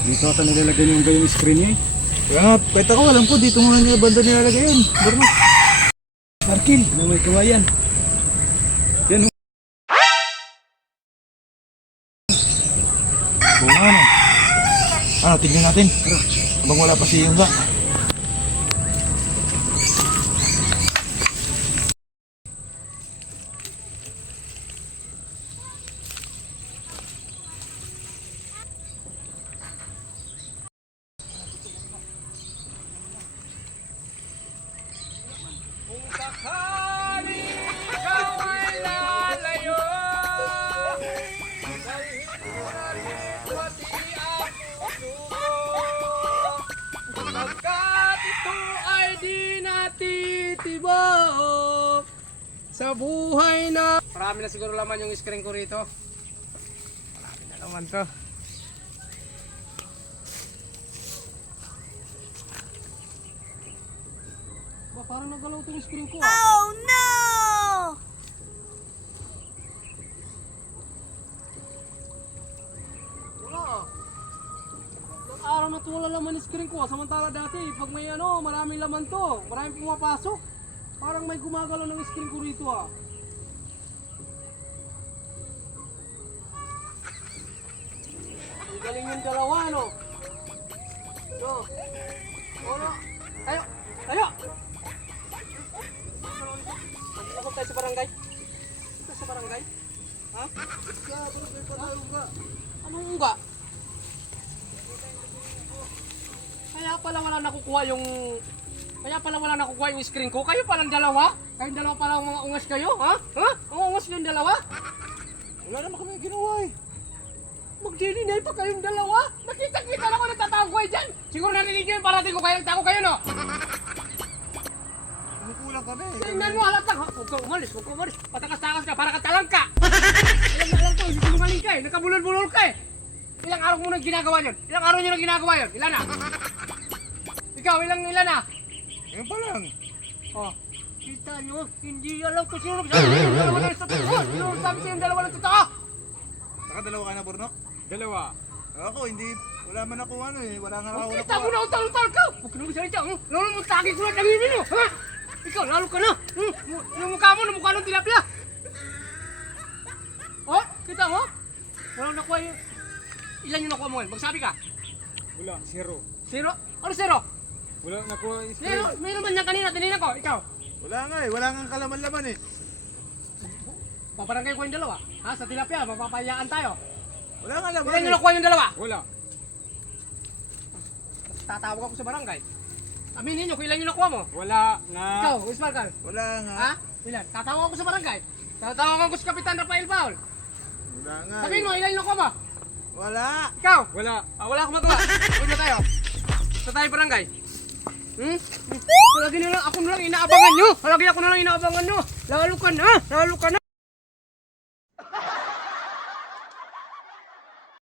Dito ata nilalagay yung gayong screen niya eh. Kaya nga, kahit ako alam ko, dito muna niya banda nilalagay yun. Burno. Arkil, na may kawayan. Yan oh. Oo nga ano. Ano, tignan natin. Habang wala pa si Yungga. Sa buhay na marami na siguro laman yung screen ko rito. Marami na laman to. Ba, parang nagalaw tong screen ko ah. Oh no! Wala ah. Ilang araw na to wala laman yung screen ko ah. Samantala dati pag may ano maraming laman to, maraming pumapasok. Parang may gumagalaw ng screen ko rito ah. Ang galing yung dalawa no. No. Ano? Tayo! Tayo! Ako tayo sa barangay. Ito sa barangay. Ha? Anong unga? Kaya pala wala nakukuha yung screen ko. Kayo palang dalawa? Kayong dalawa palang mga ungas kayo? Ha? Ha? Mga ungas kayong dalawa? Wala naman kami ginawa eh. Magdilinay pa kayong dalawa? Nakita-kita na ako nagtatagway dyan. Siguro narinig nyo yung parating ko kayo. Nagtago kayo no? Kumukulang kami. Tingnan mo halatang. Huwag ka umalis, huwag ka umalis. Patakas-takas ka, para ka talangka. Alam na alam ko, sinungaling ka eh. Nagkabulol-bulol ka eh. Ilang araw mo nang ginagawa yun? Ilang araw nyo nang ginagawa yun? Ilan na? Ikaw, ilan na? Ngayon pa lang. Oh, kita nyo, hindi alam ko sino nagsabi sa'yo yung dalawa ng totoo. Sino nagsabi sa'yo yung dalawa ng totoo? Nakadalawa ka na, Burno? Dalawa. Ako, hindi. Wala man ako ano eh. Wala nga ako Kita mo na utal-utal ka! Huwag ka naman salita. Lalo mo tagi ko lang tanginin mo. Ha? Ikaw, lalo ka na. Yung mukha mo, mukha ng tilapia. Oh, kita mo? Walang nakuha yun. Ilan yung nakuha mo ngayon? Magsabi ka. Wala, zero. Zero? Ano zero? Wala nakuha yung screen. Mayroon man yan kanina, tinina ko. Ikaw. Wala nga eh. Wala nga kalaman-laman eh. Paparangay ko yung dalawa. Ha? Sa tilapia, mapapayaan tayo. Wala nga laman Ilan eh. yung nakuha yung dalawa? Wala. Tatawag ako sa barangay. Aminin nyo kung ilan yung nakuha mo. Wala nga. Ikaw, Wismarkal. Wala nga. Ha? Ilan? Tatawag ako sa barangay. Tatawag ko si Kapitan Rafael Paul. Wala nga Sabihin eh. mo, ilan yung nakuha mo? Wala. Ikaw! Wala. Wala akong magawa. Huwag na tayo. Sa tayo barangay. Palagi na lang, ako na lang inaabangan nyo. Palagi ako na lang inaabangan nyo. Lalo ka na.